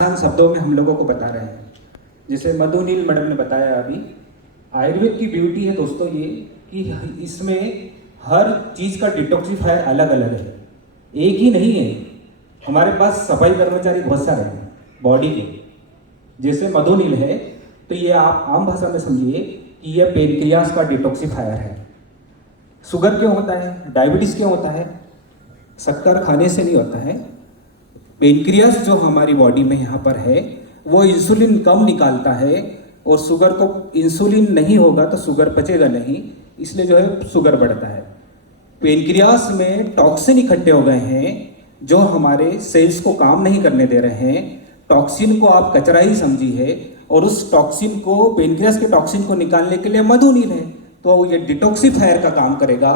आसान शब्दों में हम लोगों को बता रहे हैं। जैसे मधुनील मैडम ने बताया अभी, आयुर्वेद की ब्यूटी है दोस्तों ये कि इसमें हर चीज़ का डिटॉक्सिफायर अलग अलग है, एक ही नहीं है। हमारे पास सफाई कर्मचारी बहुत सारे हैं बॉडी के। जैसे मधुनील है तो ये आप आम भाषा में समझिए कि यह पेनक्रियास का डिटॉक्सिफायर है। शुगर क्यों होता है, डायबिटीज़ क्यों होता है? शक्कर खाने से नहीं होता है। पेनक्रियास जो हमारी बॉडी में यहाँ पर है वो इंसुलिन कम निकालता है, और शुगर को इंसुलिन नहीं होगा तो शुगर पचेगा नहीं, इसलिए जो है शुगर बढ़ता है। पेनक्रियास में टॉक्सिन इकट्ठे हो गए हैं जो हमारे सेल्स को काम नहीं करने दे रहे हैं। टॉक्सिन को आप कचरा ही समझिए, और उस टॉक्सिन को, पेनक्रियास के टॉक्सिन को निकालने के लिए मधुनील है। तो ये डिटॉक्सिफायर का काम करेगा।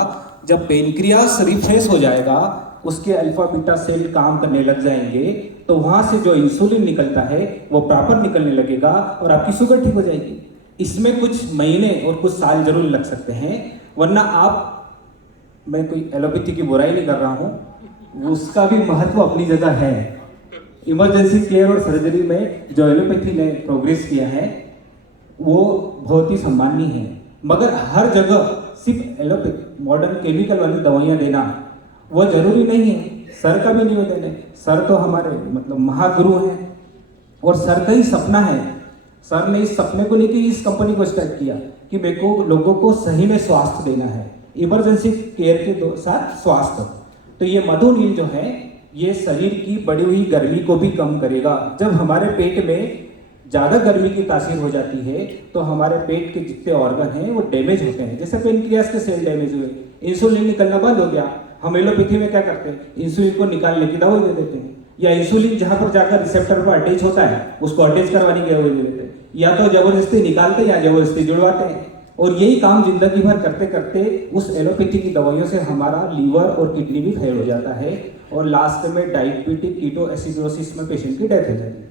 जब पेनक्रियास रिफ्रेश हो जाएगा, उसके अल्फा बीटा सेल काम करने लग जाएंगे, तो वहाँ से जो इंसुलिन निकलता है वो प्रॉपर निकलने लगेगा और आपकी शुगर ठीक हो जाएगी। इसमें कुछ महीने और कुछ साल जरूर लग सकते हैं, वरना आप, मैं कोई एलोपैथी की बुराई नहीं कर रहा हूँ, उसका भी महत्व अपनी जगह है। इमरजेंसी केयर और सर्जरी में जो एलोपैथी ने प्रोग्रेस किया है वो बहुत ही सम्माननीय है, मगर हर जगह सिर्फ एलोपैथी मॉडर्न केमिकल वाली दवाइयाँ देना वो जरूरी नहीं है। सर का भी निवेदन है, सर तो हमारे मतलब महागुरु हैं, और सर का ही सपना है। सर ने इस सपने को लेकर इस कंपनी को स्टार्ट किया कि मेरे को लोगों को सही में स्वास्थ्य देना है, इमरजेंसी केयर के साथ स्वास्थ्य। तो ये मधुनील जो है ये शरीर की बढ़ी हुई गर्मी को भी कम करेगा। जब हमारे पेट में ज़्यादा गर्मी की तासीर हो जाती है तो हमारे पेट के जितने ऑर्गन हैं वो डैमेज होते हैं। जैसे पेनक्रियास के सेल डैमेज हुए, इंसुलिन निकलना बंद हो गया। हम एलोपैथी में क्या करते हैं, इंसुलिन को निकालने की दवाई दे देते हैं, या इंसुलिन जहाँ पर जाकर रिसेप्टर पर अटैच होता है उसको अटैच करवाने की दवाई दे देते हैं, या तो जबरदस्ती निकालते हैं या जबरदस्ती जुड़वाते हैं। और यही काम जिंदगी भर करते करते उस एलोपैथी की दवाइयों से हमारा लीवर और किडनी भी फेल हो जाता है, और लास्ट में डायबिटिक कीटोएसिडोसिस में पेशेंट की डेथ हो जाती है।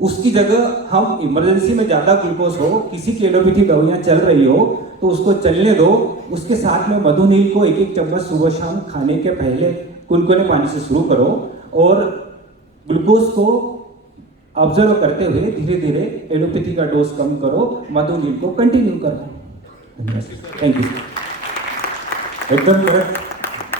उसकी जगह हम इमरजेंसी में ज़्यादा ग्लूकोज हो, किसी की एलोपैथी दवाइयाँ चल रही हो तो उसको चलने दो, उसके साथ में मधुनील को एक एक चम्मच सुबह शाम खाने के पहले कुनकुने पानी से शुरू करो, और ग्लूकोज को ऑब्जर्व करते हुए धीरे धीरे एलोपैथी का डोज कम करो, मधुनील को कंटिन्यू करो। Thank you. एकदम